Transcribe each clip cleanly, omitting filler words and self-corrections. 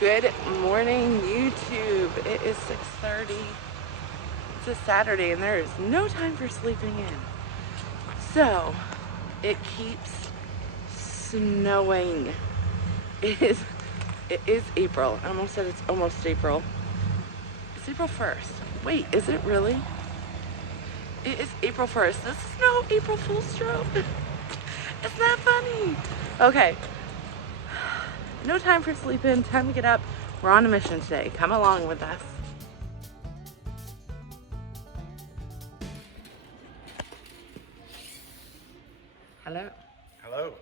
Good morning, YouTube. It is 6:30. It's a Saturday and there is no time for sleeping in. So, it keeps snowing. It is April. I almost said it's almost April. It's April 1st. Wait, is it really? It is April 1st. This is no April Fool's joke. It's not funny. Okay. No time for sleeping, time to get up. We're on a mission today. Come along with us. Hello. Hello.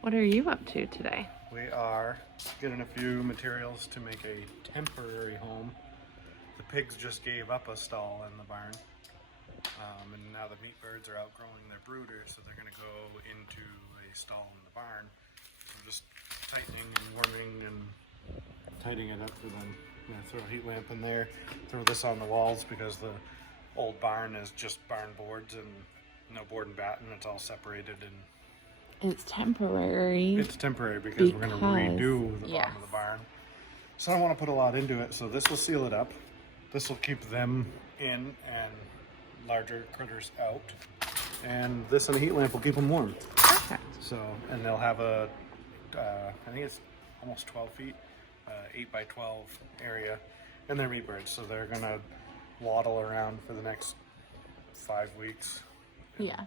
What are you up to today? We are getting a few materials to make a temporary home. The pigs just gave up a stall in the barn. And now the meat birds are outgrowing their brooder, so they're going to go into a stall in the barn. We're just tightening and warming and tightening it up for them. Yeah, throw a heat lamp in there, throw this on the walls because the old barn is just barn boards and no board and batten. It's all separated and It's temporary. it's temporary because we're going to redo the yes. bottom of the barn. So I don't want to put a lot into it. So this will seal it up. This will keep them in and larger critters out. And this and a heat lamp will keep them warm. Perfect. So, and they'll have a, I think it's almost 12 feet, 8 by 12 area. And they're meat birds. So they're going to waddle around for the next 5 weeks. Yeah.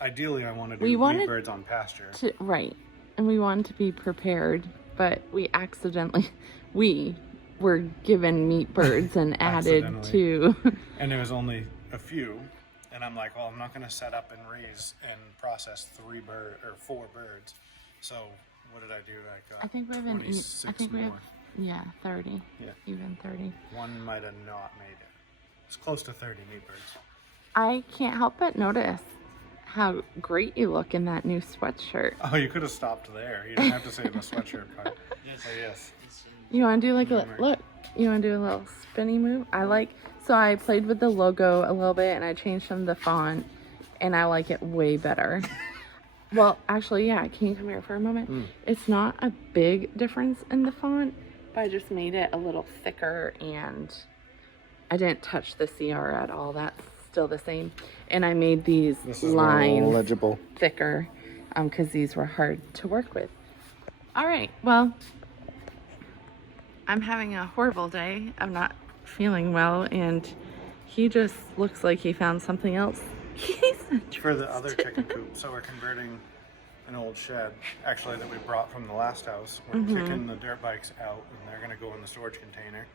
Ideally, I want to do meat birds on pasture. Right. And we wanted to be prepared, but we were given meat birds and added to. And there was only a few. And I'm like, well, I'm not going to set up and raise and process 4 birds. So what did I do? I think we have more. 30. Yeah. Even 30. One might have not made it. It's close to 30 meat birds. I can't help but notice how great you look in that new sweatshirt. Oh, you could have stopped there. You didn't have to say the sweatshirt part. Yes. Yes. You want to do like you want to do a little spinny move? So I played with the logo a little bit and I changed some of the font and I like it way better. Well, actually, yeah, can you come here for a moment? It's not a big difference in the font, but I just made it a little thicker and I didn't touch the CR at all. That's still the same. And I made these lines more legible, thicker because these were hard to work with. All right, well, I'm having a horrible day. I'm not feeling well and he just looks like he found something else he's for the other chicken coop. So we're converting an old shed, actually, that we brought from the last house. We're kicking the dirt bikes out and they're going to go in the storage container.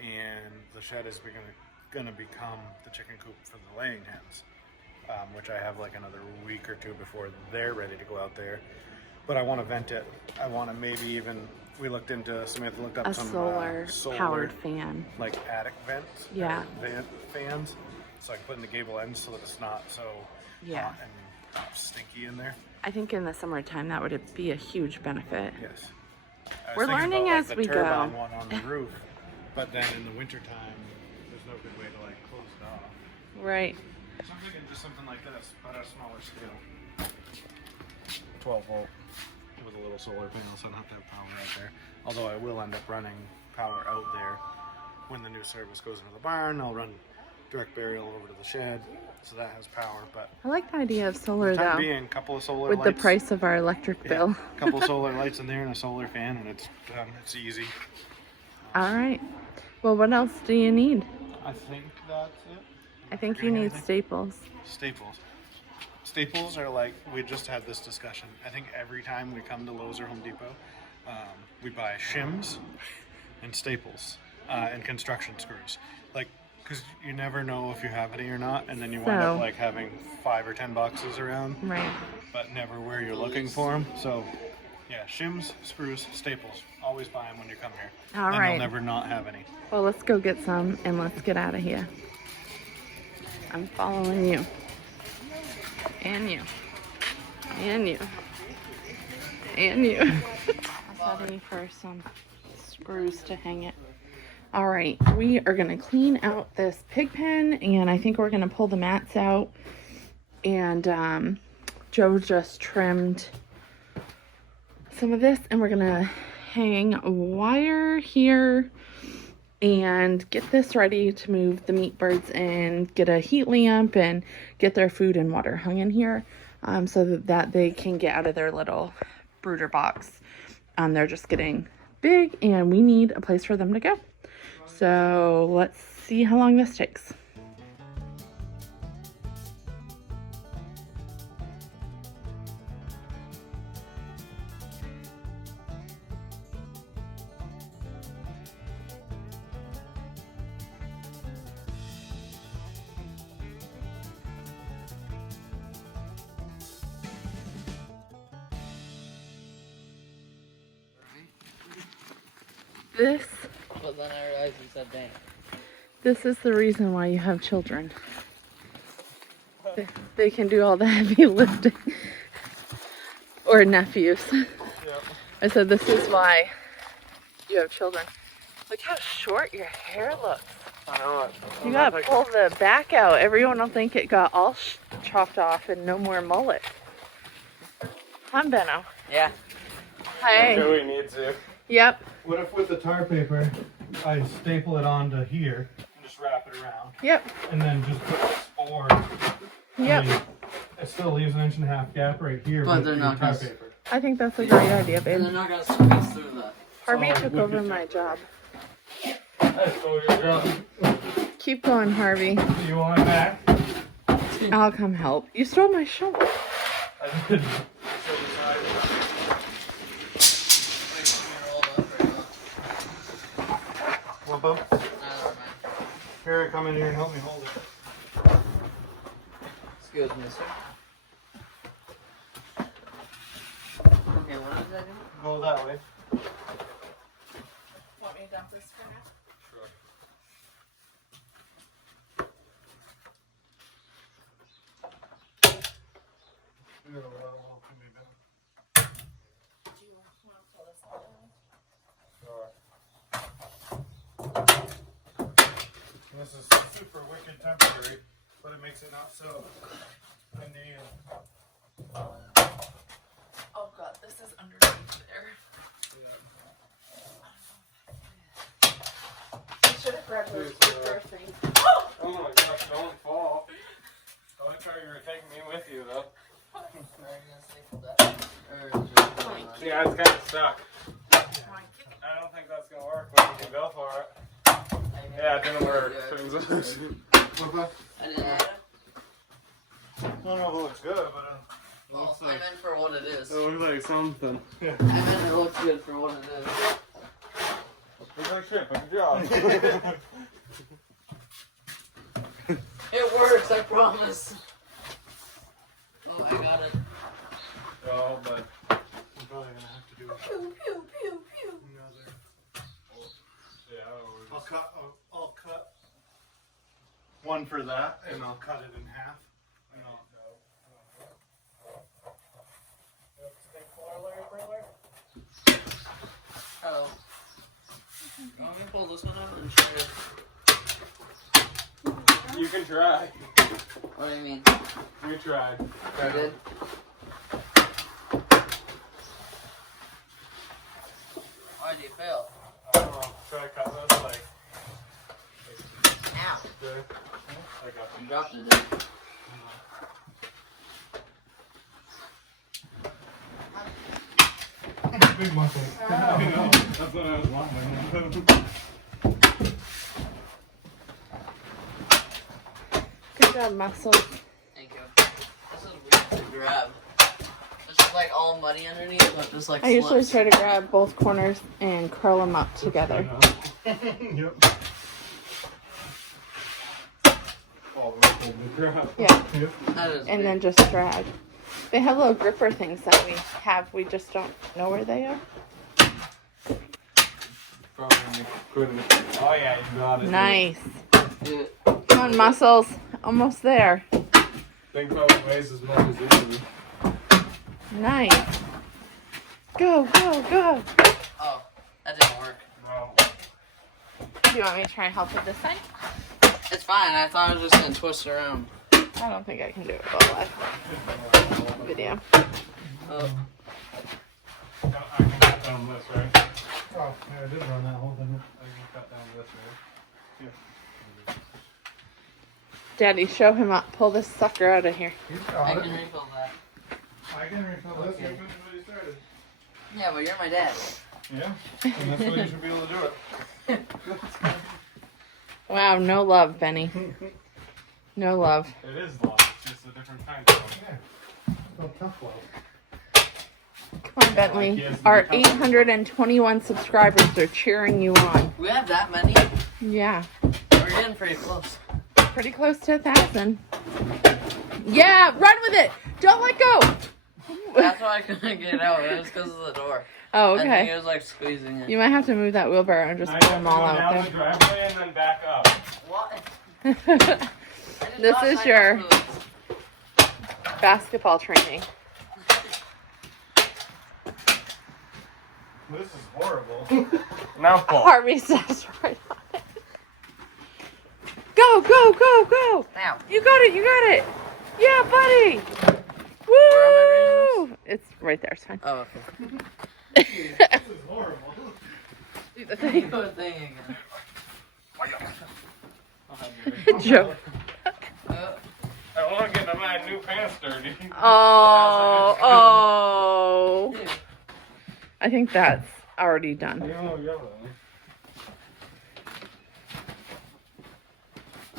And the shed is going to become the chicken coop for the laying hens, which I have like another week or two before they're ready to go out there. But I want to vent it. I want to maybe even, Samantha looked up some solar powered fan, like attic vents, vent fans, so I can put in the gable ends so that it's not so hot and not stinky in there. I think in the summertime that would be a huge benefit. Yes. We're learning as we go. One on the roof, but then in the wintertime, there's no good way to like close it off. Right. So I'm thinking just something like this, but at a smaller scale. 12 volt with a little solar panel, so I don't have to have power out there. Although I will end up running power out there when the new service goes into the barn. I'll run direct burial over to the shed, so that has power. But I like the idea of solar though. Being, couple of solar with lights, the price of our electric bill. A couple of solar lights in there and a solar fan, and it's done. It's easy. All right. Well, what else do you need? I think that's it. I think you need staples. Staples are like, we just had this discussion. I think every time we come to Lowe's or Home Depot, we buy shims and staples and construction screws. Like, because you never know if you have any or not, and then you wind up like having 5 or 10 boxes around, right? But never where you're looking for them. So, yeah, shims, screws, staples. Always buy them when you come here. All right. You'll never not have any. Well, let's go get some and let's get out of here. I'm following you. And you. And you. And you. I'm ready for some screws to hang it. All right, we are gonna clean out this pig pen and I think we're gonna pull the mats out. And Joe just trimmed some of this and we're gonna hang wire here and get this ready to move the meat birds in, get a heat lamp and get their food and water hung in here, so that they can get out of their little brooder box. They're just getting big and we need a place for them to go. So let's see how long this takes. But then I realized you said dang. This is the reason why you have children. They can do all the heavy lifting. Or nephews. Yep. I said this is why you have children. Look how short your hair looks. I know it. You gotta pull the back out. Everyone will think it got all chopped off and no more mullet. Huh, Benno? Yeah. Hi. Joey needs to. Yep. What if with the tar paper, I staple it onto here and just wrap it around, Yep. and then just put the spore. Yep. I mean, it still leaves an 1.5 inch gap right here But with they're the not tar gonna paper. I think that's a great idea, And they're babe. not gonna squeeze through the. Harvey Oh, took would over be my job. That's so your job. Keep going, Harvey. You want it back? I'll come help. You stole my shovel. I did. What, bub? Here, come in here and help me hold it. Excuse me, sir. Okay, what did I do? Go that way. Want me to dump this for now? Sure. Do you want to pull this out? This is super wicked temporary, but it makes it not so Indian. Oh god, this is underneath there. I should have grabbed those paper things. Oh my gosh, don't fall. I like how you were taking me with you though. Are you gonna staple that? Or just Yeah, it's kind of stuck. I don't think that's gonna work, but you can go for it. Yeah, it didn't work. I didn't. I don't know if it looks good, but Well, I meant for what it is. it looks like something. Yeah. I meant it looks good for what it is. Looks like shit, but good job. It works, I promise. Oh, I got it. No, but I'm probably gonna have to do Pew, pew, pew, pew. another. Yeah, I'll cut one for that, and I'll cut it in half. And I'll Oh. You want me to pull this one out and show you? You can try. What do you mean? You tried. I did? Why'd you fail? I don't know. Try to cut this like. Ow. There. I got You you. dropped it, didn't you? Big muscle. I know. That's what I was wondering. Good job, muscle. Thank you. This is weird to grab. It's just like all muddy underneath, but just like I usually slips. try to grab both corners and curl them up together. Yep. Oh, that's a crap. Yeah, Yep. That is and weird. then just drag. They have little gripper things that we have. We just don't know where they are. Oh yeah, you got it. Nice. Dude, Come on, muscles. Almost there. Thing probably weighs as much as it is. Nice. Go, go, go. oh, that didn't work. No. Do you want me to try and help with this side? It's fine. I thought I was just gonna twist around. I don't think I can do it while live video. Oh, I can get on this, right? that's right. Yeah. Daddy, show him up. Pull this sucker out of here. He's I got can it. refill that. I can refill this. Okay. You finished what he started. Yeah, but you're my dad. Yeah, and that's why you should be able to do it. Wow, no love, Benny. No love. It is love. It's just a different kind of love. Yeah. No tough love. Come on, Bentley. Our 821 subscribers are cheering you on. We have that many? Yeah. We're getting pretty close. Pretty close to 1,000. Yeah, run with it. Don't let go. That's why I couldn't get out. It was because of the door. Oh, I think okay. it was like squeezing it. You might have to move that wheelbarrow and just Now pull you have them to all go down out the driveway and then back up. What? there. This is your basketball training. This is horrible. Now pull. Harvey says right on it. Go, go, go, go. Now. You got it, you got it. Yeah, buddy. Where am Woo! It's right there, it's fine. Oh, okay. This is horrible. Do the thing. Do a thing again. Joke. I want to get my new pants dirty. Oh, oh. I think that's already done. Oh, yeah.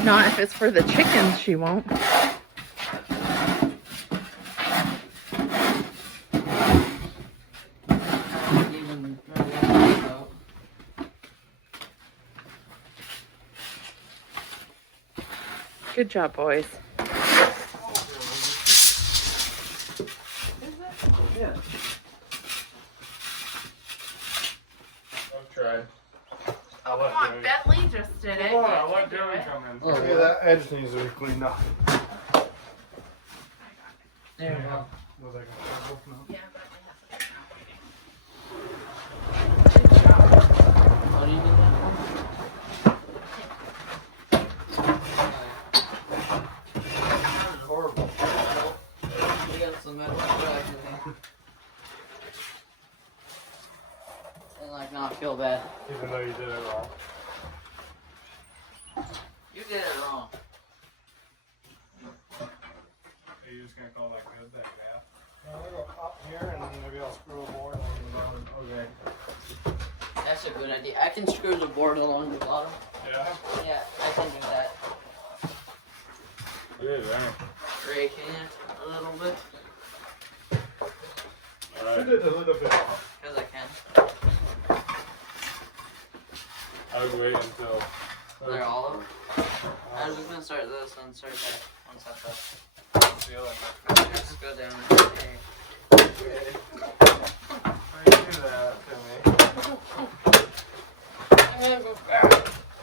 Not if it's for the chickens, she won't. Even out. Good job, boys. Yeah. I've tried. I'll let Joey. Bentley just did it. Come on, I'll let Joey come in. Oh, Yeah, that edge needs to be cleaned up. There we go. Was I gonna open up? Yeah, What do you need that for? Horrible. We got some metal back in here. And like not feel bad. Even though you did it wrong. You did it wrong. Are you just gonna call that good, that gap? No, I'll go up here and then maybe I'll screw a board on the bottom. Okay. That's a good idea. I can screw the board along the bottom. Yeah? Yeah, I can do that. Good, right? Raking it a little bit. Should it a little bit. Because I can. I would wait until. They're all over. I was just gonna start this and start that. Once that's up. Just go down and Why you do that to me?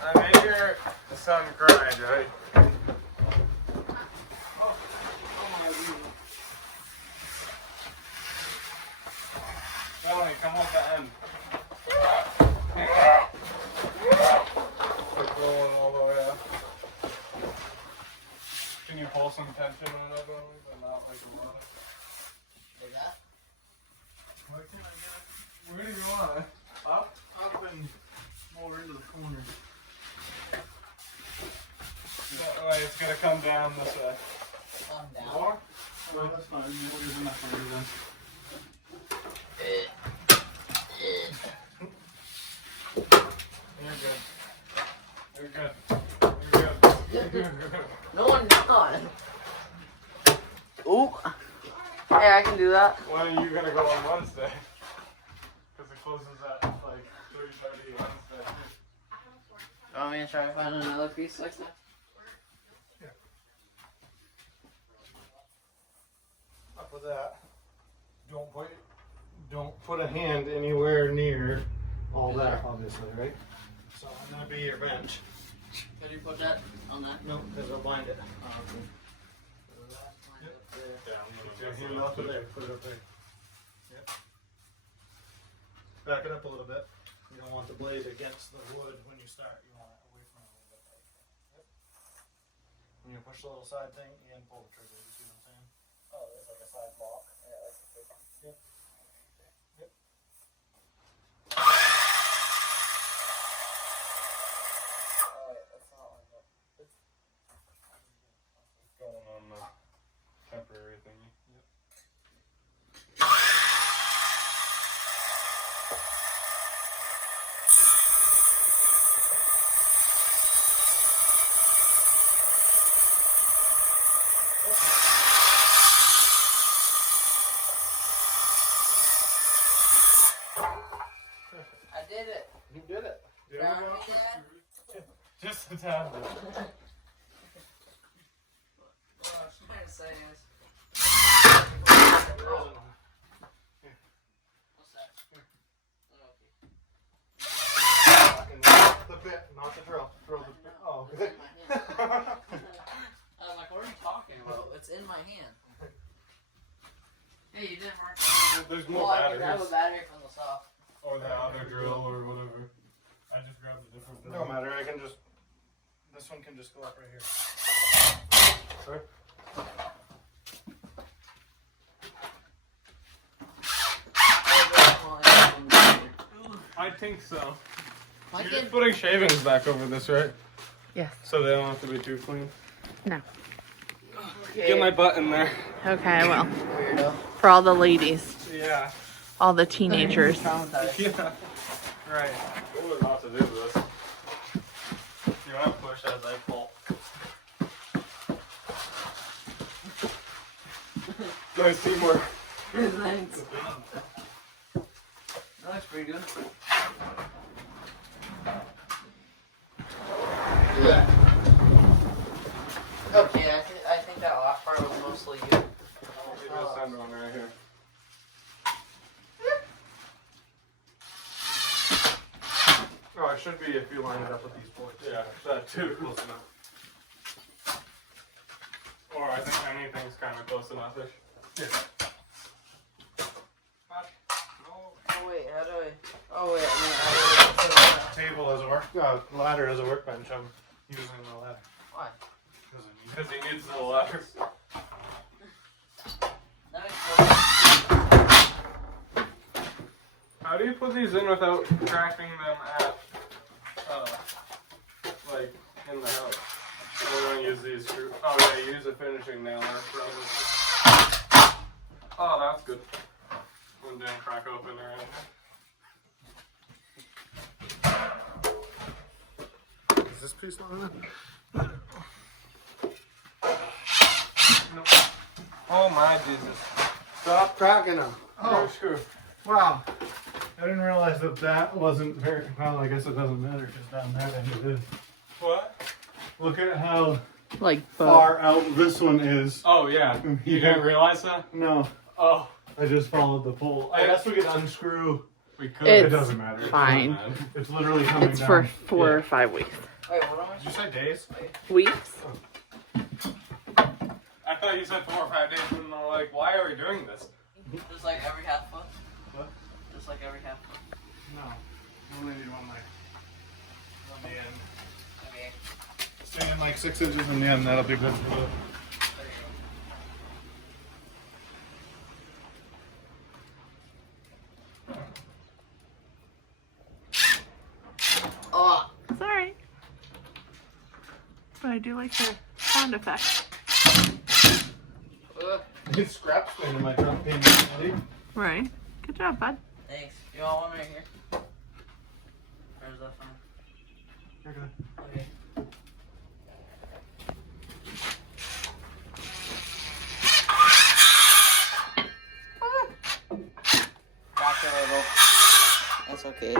I made your son cry, Joey. Melanie, come up the end. It's rolling all the way up. Can you pull some tension in it, but not like a lot? Like that? Why can't I get it? Where do you want it? Up? Up and more into the corner. That way it's gonna come down this way. Calm down. More? Well, that's fine. There's enough for you then. You're good. You're good. You're good. You're good. No, I'm not. Ooh. Hey, I can do that. When are you gonna go on Wednesday? Because it closes at like 3:30 Wednesday. You want me to try to find another piece like that? Up with that. Don't put a hand anywhere near all that, obviously, right? So I'm gonna be your bench. Could you put that on that? No, because I'll bind it. Yeah, I'm gonna put your hand up to there. Put it up there. Yep. Back it up a little bit. You don't want the blade against the wood when you start. You want it away from it a little bit. Yep. When you push the little side thing and pull the trigger. You see what I'm saying? Oh, there's like a side lock. Yeah, that's a big one. Yep. Yep. I did it. You did it. Found me that? Just a tablet. What I was trying to say is. Oh. What's that? Okay. The bit, not the drill. Throw the bit. Oh, It's in my hand. I was like, what are you talking about? It's in my hand. Hey, you didn't mark it. There's Well, more I can grab batteries. a battery from the soft. Or the outer drill or whatever. I just grabbed a different drill. No matter, I can just. This one can just go up right here. Sorry? I think so. You're just putting shavings back over this, right? Yes. So they don't have to be too clean. No. Get my butt in there. Okay, I will. Weirdo. For all the ladies, Yeah. all the teenagers. Traumatized. Yeah. Right. What was not to do with this? You want to push as I pull. Nice teamwork. Thanks. That looks pretty good. Yeah. Okay, I think that last part was mostly you. This end one right here. Oh, it should be if you line it up with these boards. Yeah, that too. Close enough. Or I think anything's kind of close enough-ish. Yeah. Oh wait, how do I? Oh wait, I mean, Table as a work, ladder as a workbench. I'm using the ladder. why? Because he needs the ladder. That makes sense. How do you put these in without cracking them at, like, in the house? I'm gonna use these screws. Oh yeah, you use a finishing nail. Oh, that's good. One didn't crack open or anything. Is this piece long enough? Nope. Oh my Jesus. Stop cracking them. Oh, screw. Wow. I didn't realize that that wasn't very, well, I guess it doesn't matter because down there then it is. What? Look at how Like far out this one is. Oh yeah, you didn't realize that? No, Oh, I just followed the pole. I guess we could unscrew. we could. It's It doesn't matter. fine. It's literally coming It's down. for 4 Yeah. or 5 weeks. Wait, what am I? Did you say days? Weeks? I thought you said 4 or 5 days, and I'm like, why are we doing this? Just like every half foot. What? Just like every half foot. No. You only need one like on the end. Okay. Stay in like 6 inches in the end, that'll be good for the. There you go. Oh. Sorry. But I do like the sound effect. It's scrap spin in my trunk being ready. Right. Good job, bud. Thanks. You want one right here? Or is that fine? You're good. Okay. Back a little. That's okay.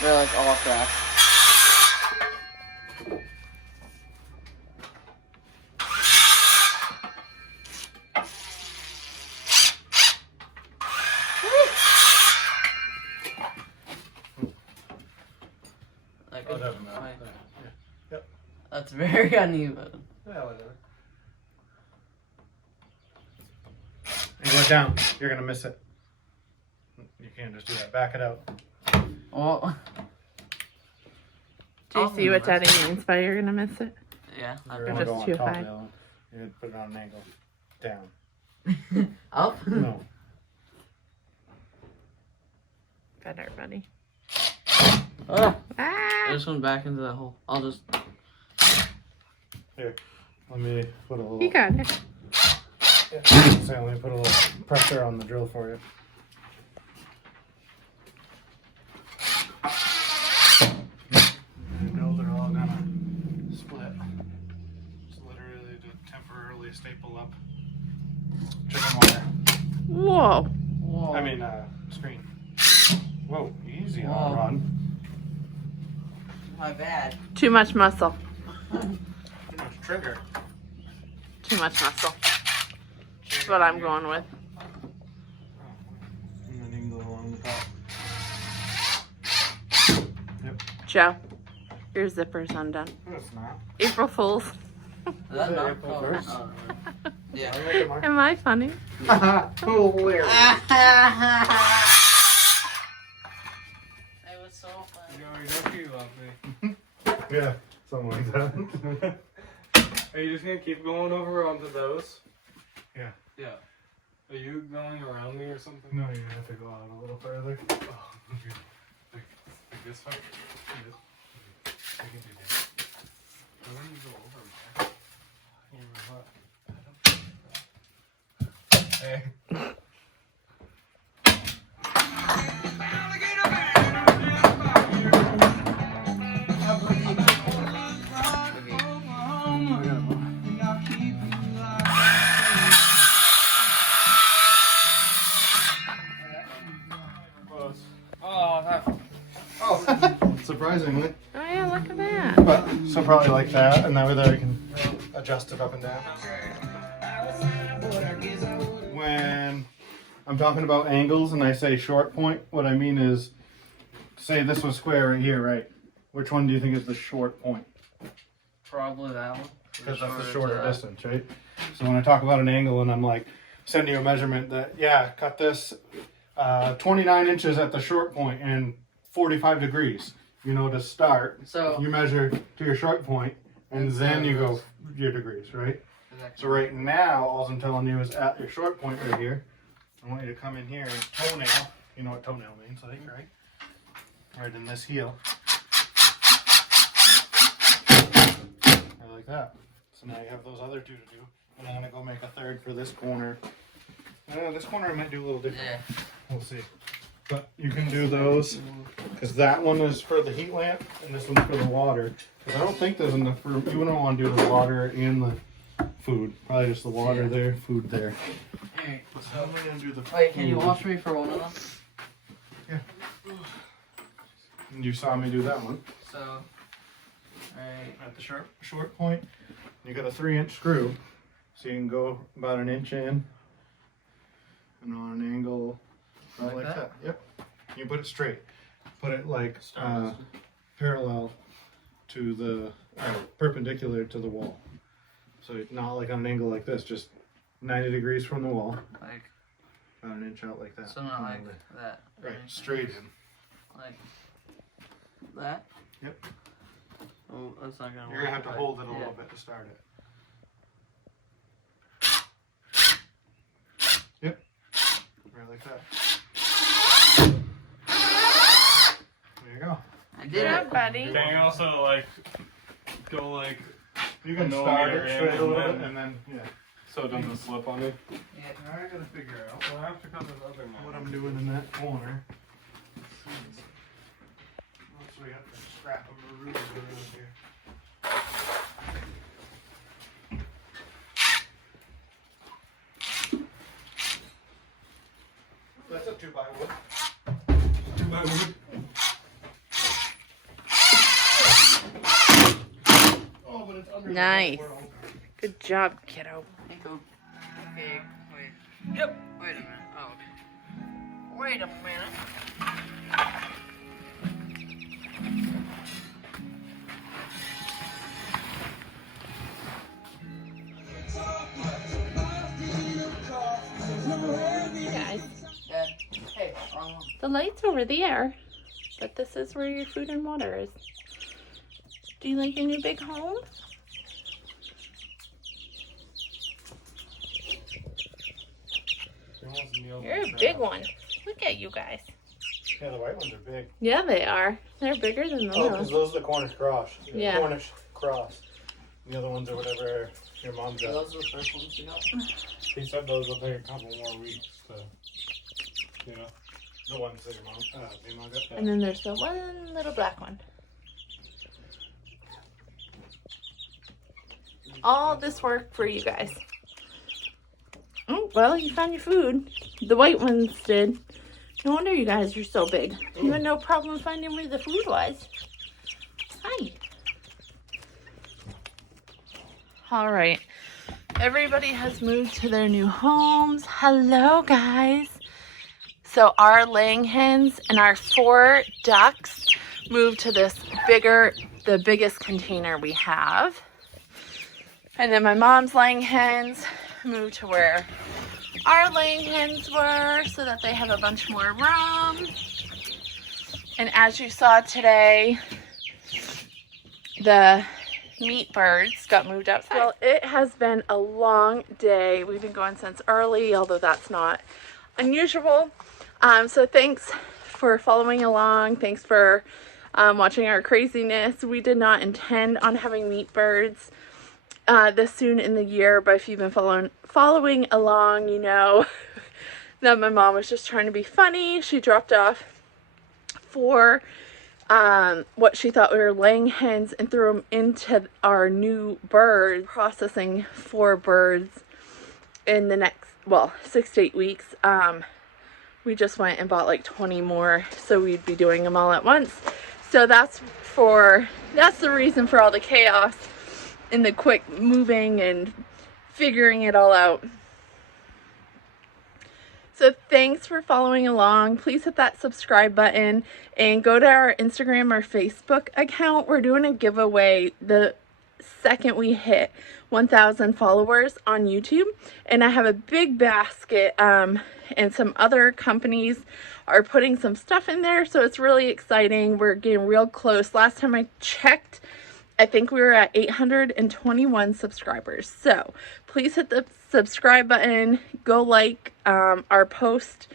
They're like all cracked. Like Oh, doesn't matter. fine. Yeah. Yep. That's very uneven. Yeah, whatever. And go down. You're gonna miss it. You can't just do that. Back it out. Well, Do you see what Daddy means by you're gonna miss it? yeah. You're Or gonna just go on too top high? now. You're gonna put it on an angle. Down. Up? No. Better, buddy. Oh, I Ah! just went back into that hole. I'll just. Here. Let me put a little. You got it. Yeah, so let me put a little pressure on the drill for you. I know they're all gonna split. basically a staple up chicken wire. Whoa. Whoa. I mean, screen. Whoa, easy Whoa. on Ron. My bad. Too much muscle. Too much trigger. Too much muscle. That's what I'm going with. And then you can go along the top. Yep. Joe, your zipper's undone. No, it's not. April Fools. Is that it not April oh, 1st? oh, no. Yeah. Am I funny? Hilarious. It was so funny. You love me. Yeah, something like that. Are you just gonna keep going over onto those? Yeah. Yeah. Are you going around me or something? No, you have to go out a little further. Oh, okay. Like this way? I can do that. Why don't you go over, man? Hey. Close. Oh, that. Oh, surprisingly. Oh yeah, look at that. But so probably like that, and that way there I can adjust it up and down. When I'm talking about angles and I say short point, what I mean is, say this was square right here, right? Which one do you think is the short point? Probably that one. Because that's the shorter distance, right? So when I talk about an angle and I'm like, sending you a measurement that, yeah, cut this 29 inches at the short point and 45 degrees. You know, to start, So you measure to your short point and then you go your degrees, right? So right now, all I'm telling you is at your short point right here, I want you to come in here and toenail. You know what toenail means, like, right? Right in this heel. Right like that. So now you have those other two to do. And I'm gonna go make a third for this corner. This corner I might do a little different. yeah. We'll see. But you can do those, because that one is for the heat lamp, and this one's for the water. Because I don't think there's enough room. You wouldn't want to do the water and the food. Probably just the water Yeah. there, food there. Alright, So I'm gonna do the wait, can you food. watch me for one of them? And you saw me do that one. So, alright. At the short point, you got a 3-inch screw, so you can go about an inch in, and on an angle about Like like that? that. Yep. You put it straight. Put it like parallel to the perpendicular to the wall. So not like on an angle like this, just 90 degrees from the wall, Like, about an inch out like that. so not like that. Right, straight in. Like that? Yep. Oh, that's not gonna work. You're gonna have to but- hold it a yeah. little bit to start it. Yep. Right like that. There you go. I Good did job, it. buddy. Can you also like go like You can No start meter it in straight a and little bit then- and then, yeah. so it doesn't slip on you? Yeah. Now I gotta figure out Well, I have to cut this other one. what I'm doing in that corner. So we have to scrap them or root them around here. That's a 2x wood. 2x wood. Oh, but it's under Nice. the world. Good job, kiddo. Okay, wait. Yep. Wait a minute. Oh, okay. Wait a minute. Guys, Yeah. Hey, wrong one. the light's over there, but this is where your food and water is. Do you like your new big home? You're a big one. Look at you guys. Yeah, the white ones are big. Yeah, they are. They're bigger than Oh, because those. those are the Cornish cross. Yeah. Cornish cross. The other ones are whatever your mom got. Those are the first ones you got. He said those will take a couple more weeks to, you know. The ones that your mom got. And then there's the one little black one. All this work for you guys. Oh, well, you found your food. The white ones did. No wonder you guys are so big. You had no problem finding where the food was. Hi. All right. Everybody has moved to their new homes. Hello, guys. So our laying hens and our 4 ducks moved to this the biggest container we have. And then my mom's laying hens moved to where our laying hens were so that they have a bunch more room. And as you saw today, the meat birds got moved outside. Well, it has been a long day. We've been going since early, although that's not unusual. So thanks for following along. Thanks for watching our craziness. We did not intend on having meat birds this soon in the year, but if you've been following along, you know that my mom was just trying to be funny. She dropped off 4 what she thought were laying hens and threw them into our new bird processing 4 birds in the next 6 to 8 weeks. We just went and bought like 20 more, so we'd be doing them all at once. So that's the reason for all the chaos and the quick moving and figuring it all out. So thanks for following along. Please hit that subscribe button and go to our Instagram or Facebook account. We're doing a giveaway the second we hit 1,000 followers on YouTube. And I have a big basket and some other companies are putting some stuff in there. So it's really exciting. We're getting real close. Last time I checked, I think we were at 821 subscribers. So please hit the subscribe button, go like our post,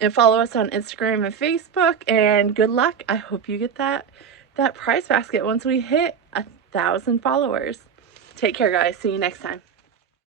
and follow us on Instagram and Facebook. And good luck. I hope you get that prize basket once we hit 1,000 followers. Take care, guys. See you next time.